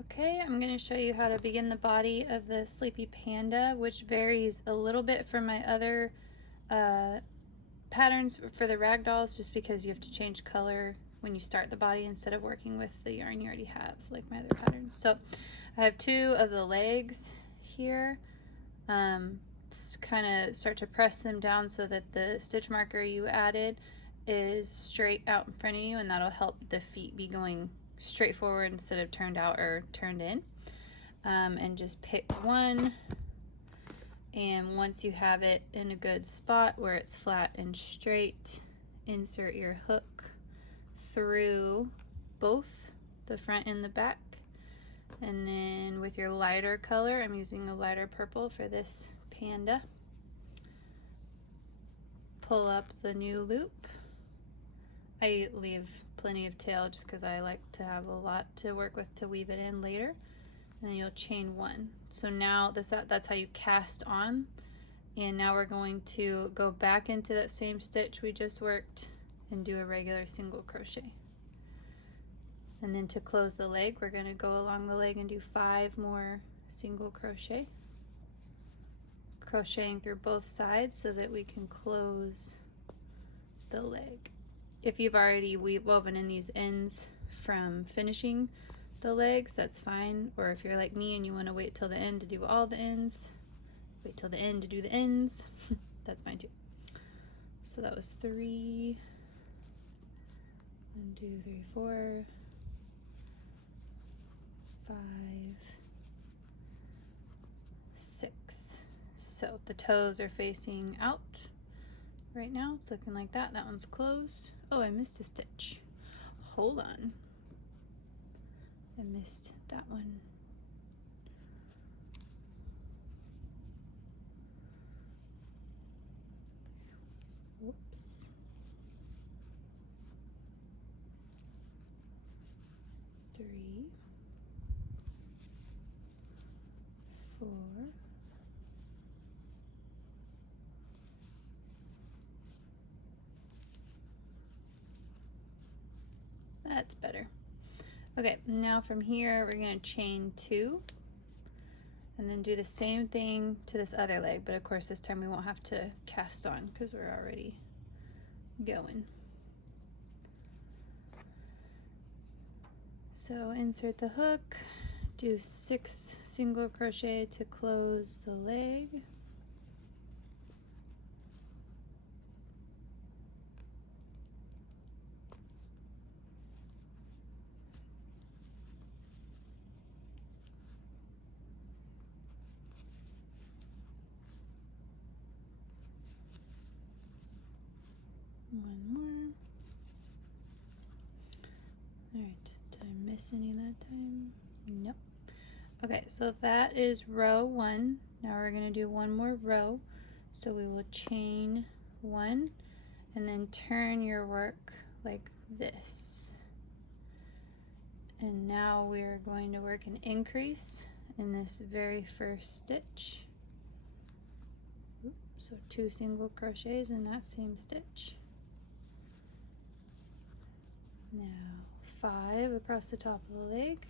Okay, I'm going to show you how to begin the body of the Sleepy Panda, which varies a little bit from my other patterns for the rag dolls, just because you have to change color when you start the body instead of working with the yarn you already have, like my other patterns. So I have two of the legs here. Just kind of start to press them down so that the stitch marker you added is straight out in front of you, and that'll help the feet be going straight forward instead of turned out or turned in. And just pick one, and once you have it in a good spot where it's flat and straight, insert your hook through both the front and the back, and then with your lighter color, I'm using a lighter purple for this panda, pull up the new loop. I leave plenty of tail just because I like to have a lot to work with to weave it in later. And then you'll chain one. So now that's how you cast on. And now we're going to go back into that same stitch we just worked and do a regular single crochet. And then to close the leg, we're going to go along the leg and do 5 more single crochet, crocheting through both sides so that we can close the leg. If you've already woven in these ends from finishing the legs, that's fine. Or if you're like me and you want to wait till the end to do all the ends, wait till the end to do the ends, that's fine too. So that was 3, 1, 2, 3, 4, 5, 6. So the toes are facing out right now. It's looking like that. That one's closed. Oh, I missed a stitch. Hold on. I missed that one. Whoops. 3, 4, 5. That's better. Okay, now from here we're going to chain 2 and then do the same thing to this other leg, but of course this time we won't have to cast on because we're already going. So insert the hook, do 6 single crochet to close the leg. One more. Alright, did I miss any that time? Nope. Okay, so that is row 1. Now we're going to do one more row. So we will chain 1 and then turn your work like this. And now we are going to work an increase in this very first stitch. So 2 single crochets in that same stitch. Now 5 across the top of the leg.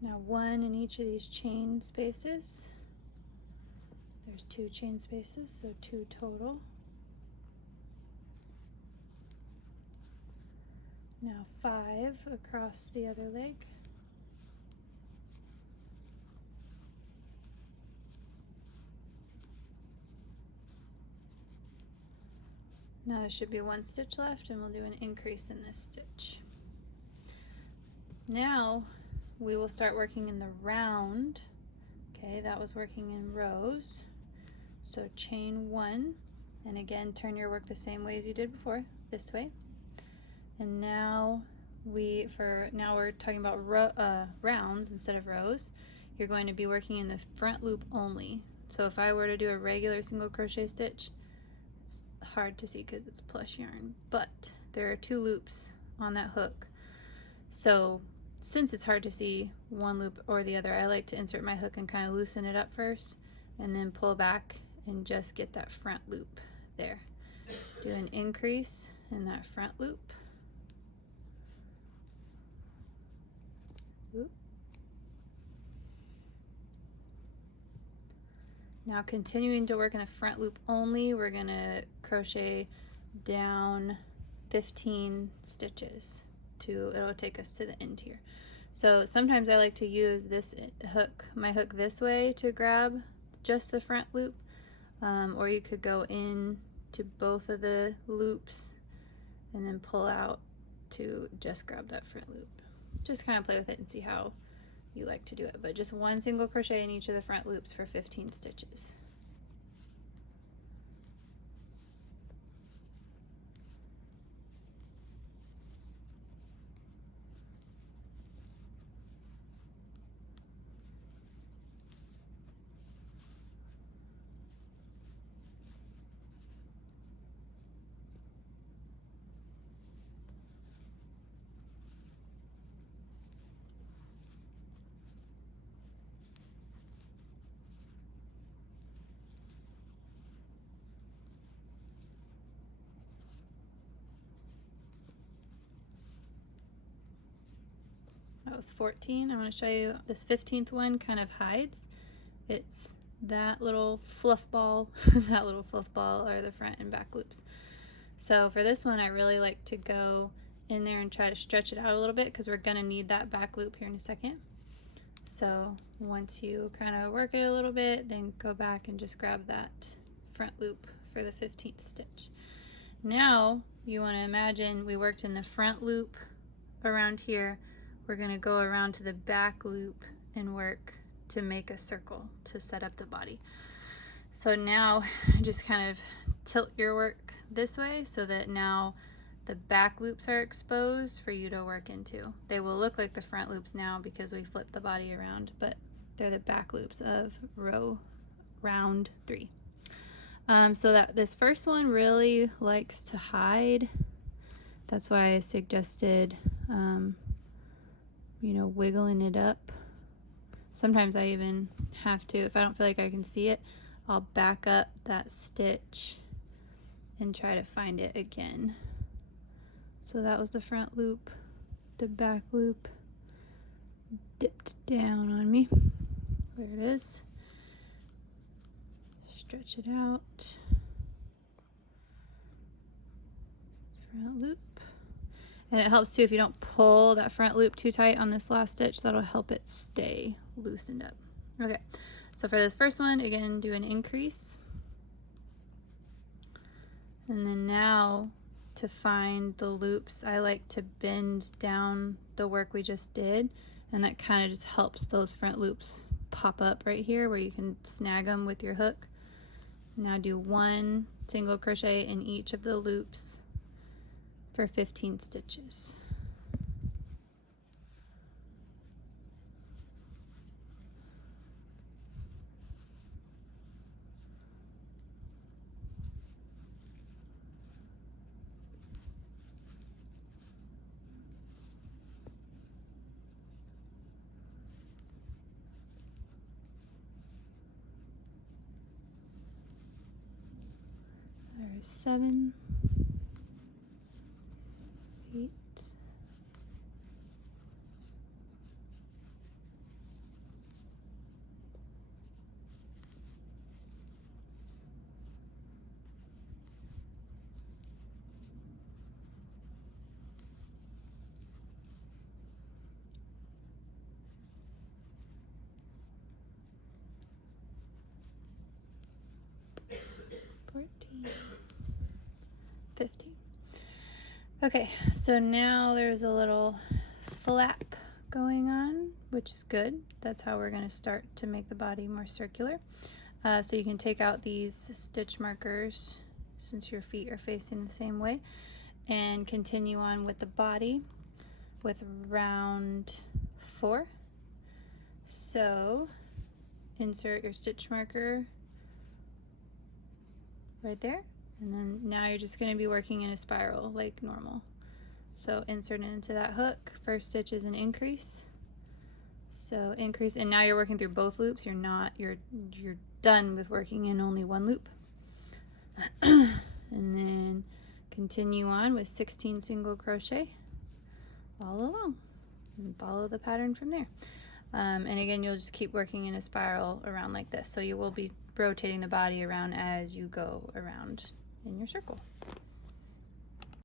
Now 1 in each of these chain spaces. There's 2 chain spaces, so 2 total. Now 5 across the other leg. Now there should be 1 stitch left, and we'll do an increase in this stitch. Now we will start working in the round. Okay, that was working in rows. So chain 1, and again turn your work the same way as you did before, this way. And now we're talking about rounds instead of rows. You're going to be working in the front loop only. So if I were to do a regular single crochet stitch, it's hard to see because it's plush yarn, but there are 2 loops on that hook. So since it's hard to see one loop or the other, I like to insert my hook and kind of loosen it up first and then pull back and just get that front loop there. Do an increase in that front loop. Oop. Now continuing to work in the front loop only, we're gonna crochet down 15 stitches it'll take us to the end here. So sometimes I like to use this hook, my hook this way to grab just the front loop, or you could go in to both of the loops and then pull out to just grab that front loop. Just kind of play with it and see how you like to do it, but just one single crochet in each of the front loops for 15 stitches. That was 14. I'm going to show you this 15th one kind of hides. It's that little fluff ball, that little fluff ball are the front and back loops. So for this one, I really like to go in there and try to stretch it out a little bit because we're going to need that back loop here in a second. So once you kind of work it a little bit, then go back and just grab that front loop for the 15th stitch. Now you want to imagine we worked in the front loop around here. We're going to go around to the back loop and work to make a circle to set up the body. So now just kind of tilt your work this way so that now the back loops are exposed for you to work into. They will look like the front loops now because we flipped the body around, but they're the back loops of round 3. So that this first one really likes to hide. That's why I suggested you know, wiggling it up. Sometimes I even have to, if I don't feel like I can see it, I'll back up that stitch and try to find it again. So that was the front loop. The back loop dipped down on me. There it is. Stretch it out. Front loop. And it helps too if you don't pull that front loop too tight on this last stitch. That'll help it stay loosened up. Okay, so for this first one, again, do an increase. And then now to find the loops, I like to bend down the work we just did, and that kind of just helps those front loops pop up right here where you can snag them with your hook. Now do one single crochet in each of the loops for 15 stitches. There's 7, 8, 14, 15. Okay, so now there's a little flap going on, which is good. That's how we're going to start to make the body more circular. So you can take out these stitch markers since your feet are facing the same way and continue on with the body with round 4. So insert your stitch marker right there, and then now you're just going to be working in a spiral like normal. So insert it into that hook. First stitch is an increase. So increase, and now you're working through both loops. You're done with working in only one loop. And then continue on with 16 single crochet all along and follow the pattern from there. And again, you'll just keep working in a spiral around like this, so you will be rotating the body around as you go around in your circle.